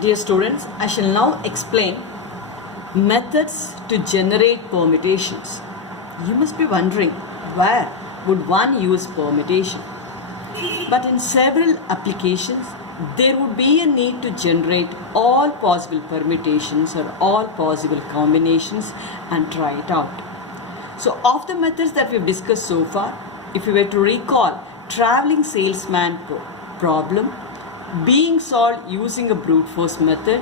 Dear students, I shall now explain methods to generate permutations. You must be wondering, where would one use permutation? But in several applications, there would be a need to generate all possible permutations or all possible combinations and try it out. So, of the methods that we've discussed so far, if you were to recall traveling salesman problem being solved using a brute force method,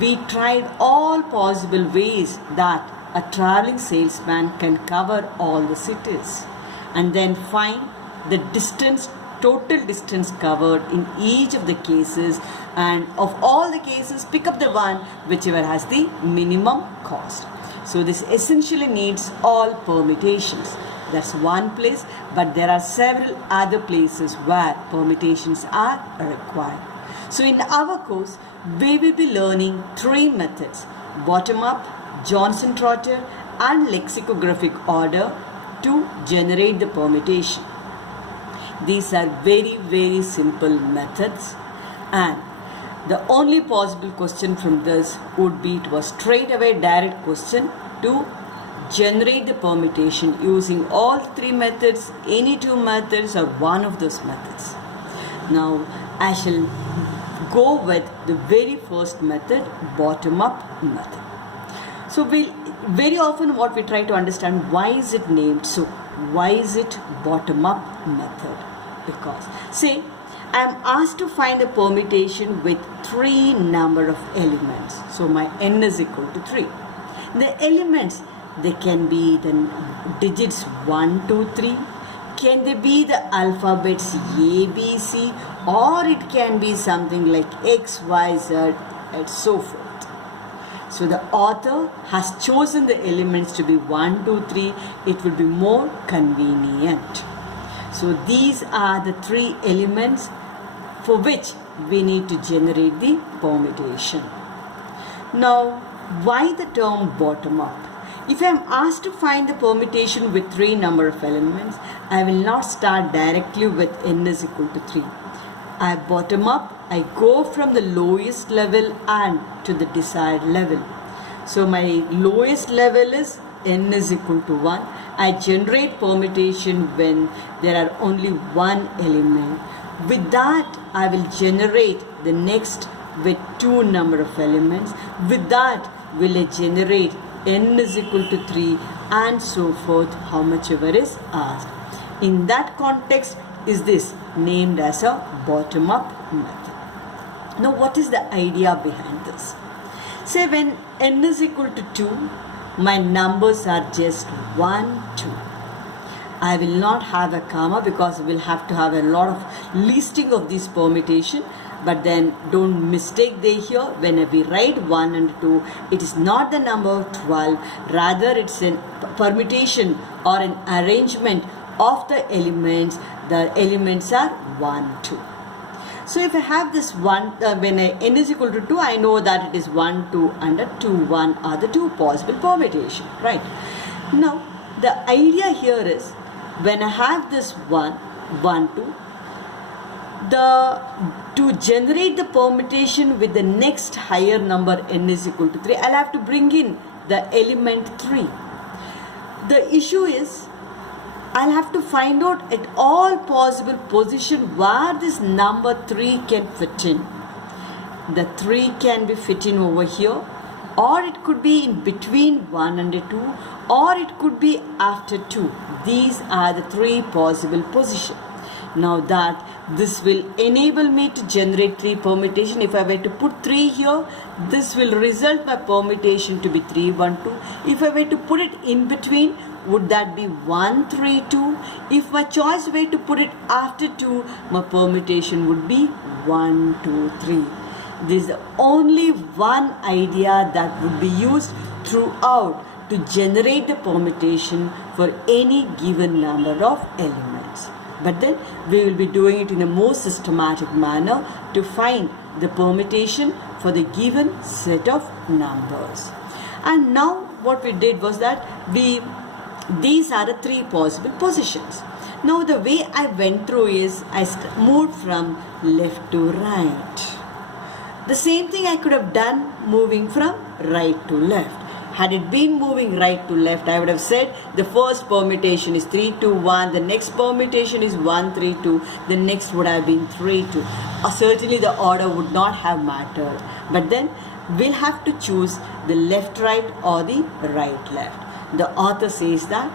we tried all possible ways that a traveling salesman can cover all the cities and then find the distance, total distance covered in each of the cases, and of all the cases pick up the one whichever has the minimum cost. So this essentially needs all permutations. That's one place, but there are several other places where permutations are required. So in our course, we will be learning three methods: bottom-up, Johnson-Trotter and lexicographic order to generate the permutation. These are very simple methods, and the only possible question from this would be to a straight away direct question to generate the permutation using all three methods, any two methods or one of those methods. Now I shall go with the very first method, bottom-up method. So very often what we try to understand, why is it named so? Why is it bottom-up method? Because say I am asked to find a permutation with three number of elements. So my n is equal to 3. The elements, they can be the digits 1, 2, 3. Can they be the alphabets A, B, C, or it can be something like X, Y, Z, and so forth. So the author has chosen the elements to be 1, 2, 3. It will be more convenient. So these are the three elements for which we need to generate the permutation. Now, why the term bottom up? If I am asked to find the permutation with three number of elements, I will not start directly with n is equal to 3. I bottom up, I go from the lowest level and to the desired level. So my lowest level is n is equal to 1. I generate permutation when there are only one element. With that, I will generate the next with two number of elements. With that, will I generate n is equal to 3 and so forth, how much ever is asked. In that context is this named as a bottom-up method. Now what is the idea behind this? Say when n is equal to 2, my numbers are just 1, 2. I will not have a comma because we will have to have a lot of listing of these permutation. But then don't mistake they here. When we write 1 and 2, it is not the number 12. Rather, it's a permutation or an arrangement of the elements. The elements are 1, 2. So if I have this 1, when n is equal to 2, I know that it is 1, 2 and a 2, 1 are the two possible permutation, right? Now, the idea here is when I have this 1, 1, 2, to generate the permutation with the next higher number n is equal to 3, I'll have to bring in the element 3. The issue is I'll have to find out at all possible position where this number 3 can fit in. The 3 can be fit in over here, or it could be in between 1 and 2, or it could be after 2. These are the three possible positions. Now that this will enable me to generate three permutation. If I were to put 3 here, this will result my permutation to be 3, 1, 2. If I were to put it in between, would that be 1, 3, 2? If my choice were to put it after 2, my permutation would be 1, 2, 3. This is the only one idea that would be used throughout to generate the permutation for any given number of elements. But then we will be doing it in a more systematic manner to find the permutation for the given set of numbers. And now what we did was that these are the three possible positions. Now the way I went through is I moved from left to right. The same thing I could have done moving from right to left. Had it been moving right to left, I would have said the first permutation is 3, 2, 1, the next permutation is 1, 3, 2, the next would have been 3, 2. Certainly the order would not have mattered. But then we'll have to choose the left right or the right left. The author says that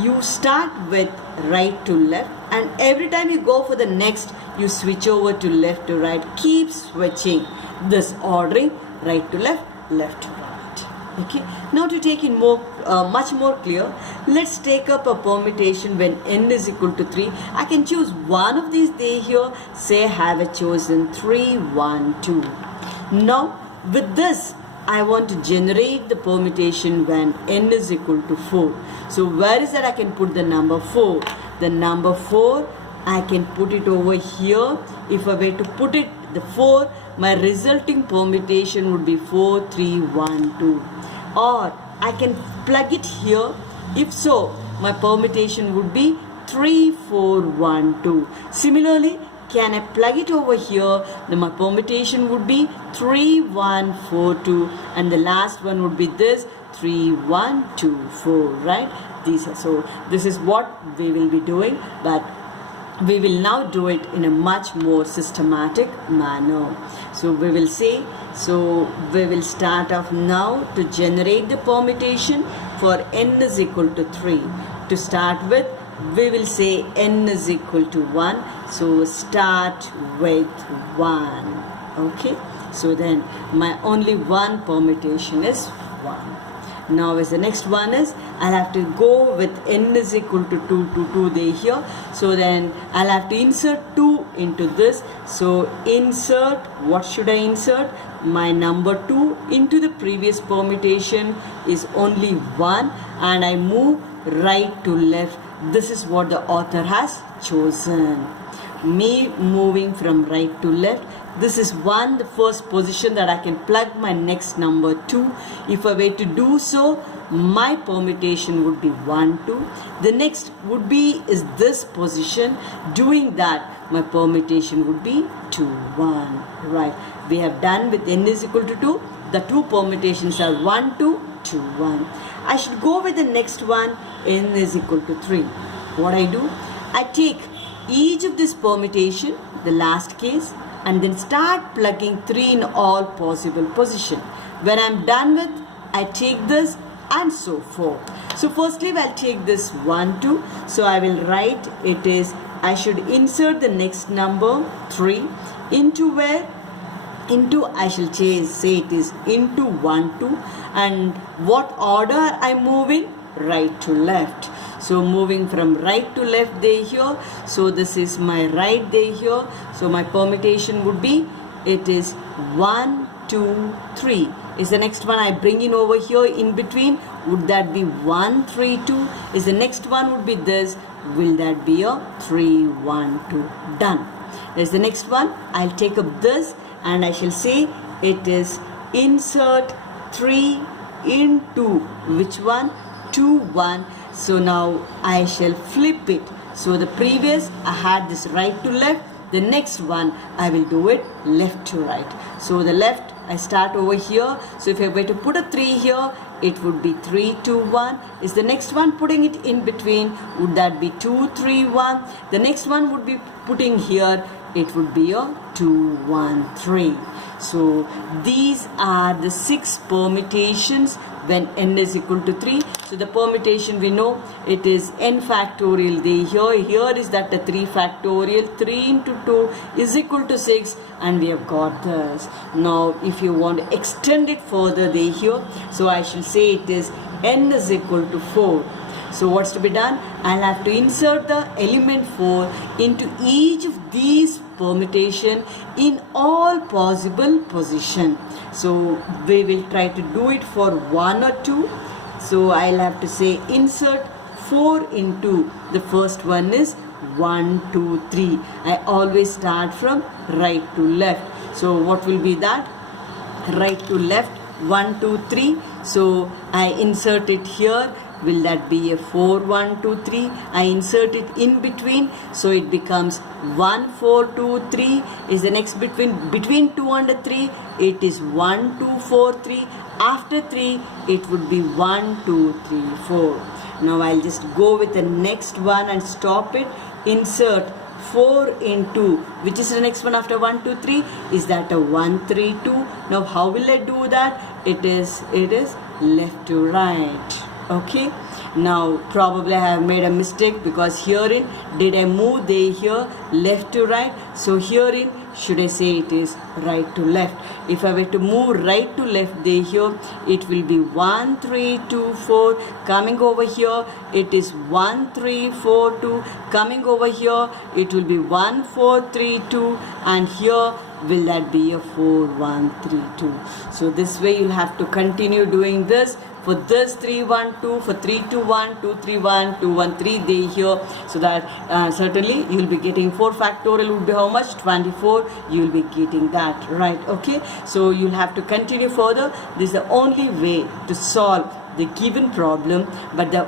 you start with right to left, and every time you go for the next, you switch over to left to right. Keep switching this ordering, right to left, left to right. Okay. Now to take it much more clear, let's take up a permutation when n is equal to 3. I can choose one of these days here. Say I have chosen 3, 1, 2. Now with this, I want to generate the permutation when n is equal to 4. So where is that I can put the number 4? The number 4, I can put it over here. If I were to put it, the 4, my resulting permutation would be 4, 3, 1, 2. Or I can plug it here. If so, my permutation would be 3, 4, 1, 2. Similarly, can I plug it over here? Then my permutation would be 3, 1, 4, 2. And the last one would be this 3, 1, 2, 4. Right? So this is what we will be doing. But we will now do it in a much more systematic manner. So we will say, so we will start off now to generate the permutation for n is equal to 3. To start with, we will say n is equal to 1. So start with 1. Okay. So then my only one permutation is 1. Now as the next one is, I'll have to go with n is equal to 2 there here. So then I'll have to insert 2 into this. So insert, what should I insert? My number 2 into the previous permutation is only 1, and I move right to left. This is what the author has chosen. Me moving from right to left. This is the first position that I can plug my next number 2. If I were to do so, my permutation would be 1, 2. The next would be is this position. Doing that, my permutation would be 2, 1. Right. We have done with n is equal to 2. The two permutations are 1, 2, 2, 1. I should go with the next one, n is equal to 3. What I do? I take each of this permutation, the last case, and then start plugging 3 in all possible position. When I'm done with, I take this and so forth. So firstly, I'll take this 1, 2. So I will write it is, I should insert the next number 3 into where? Into, I shall say it is into 1, 2. And what order I move in? Right to left. So moving from right to left there here. So this is my right there here. So my permutation would be, it is 1, 2, 3. Is the next one I bring in over here in between? Would that be 1, 3, 2? Is the next one would be this? Will that be a 3, 1, 2? Done. Is the next one? I'll take up this and I shall say it is insert 3 into which one? 2, 1. So now I shall flip it. So the previous I had this right to left. The next one I will do it left to right. So the left I start over here. So if I were to put a 3 here, it would be 3, 2, 1. Is the next one putting it in between? Would that be 2, 3, 1? The next one would be putting here. It would be a 2, 1, 3. So these are the 6 permutations when n is equal to 3. So the permutation we know it is n factorial. Here is that the 3 factorial. 3 into 2 is equal to 6, and we have got this. Now if you want to extend it further here, so I shall say it is n is equal to 4. So what's to be done? I'll have to insert the element 4 into each of these permutation in all possible position. So we will try to do it for 1 or 2. So I'll have to say insert 4 into the first one is 1, 2, 3. I always start from right to left. So what will be that? Right to left, 1, 2, 3. So I insert it here will that be a 4, 1, 2, 3? I insert it in between, so it becomes 1, 4, 2, 3 is the next between 2 and 3. It is 1, 2, 4, 3. After 3, it would be 1, 2, 3, 4. Now I'll just go with the next one and stop it. Insert 4 into, which is the next one after 1, 2, 3? Is that a 1, 3, 2? Now how will I do that? It is left to right. Okay. Now probably I have made a mistake, because herein did I move they here left to right? So herein should I say it is right to left? If I were to move right to left they here, it will be 1, 3, 2, 4. Coming over here, it is 1, 3, 4, 2. Coming over here, it will be 1, 4, 3, 2. And here will that be a 4, 1, 3, 2. So this way you'll have to continue doing this. For this 3, 1, 2, for 3, 2, 1, 2, 3, 1, 2, 1, 3 they here, so that certainly you will be getting 4 factorial would be how much? 24. You will be getting that, right? Okay, so you'll have to continue further. This is the only way to solve the given problem, but the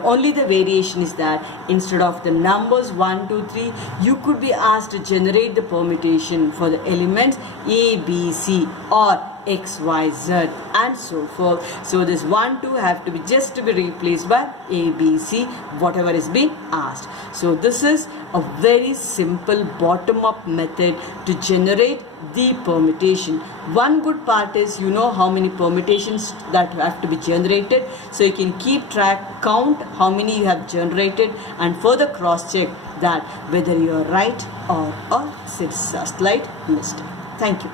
variation is that instead of the numbers 1, 2, 3, you could be asked to generate the permutation for the elements A, B, C or X, Y, Z and so forth. So this 1, 2 have to be just to be replaced by A, B, C, whatever is being asked. So this is a very simple bottom-up method to generate the permutation. One good part is you know how many permutations that have to be generated, so you can keep track, count how many you have generated and further cross-check that whether you are right or it's a slight mistake. Thank you.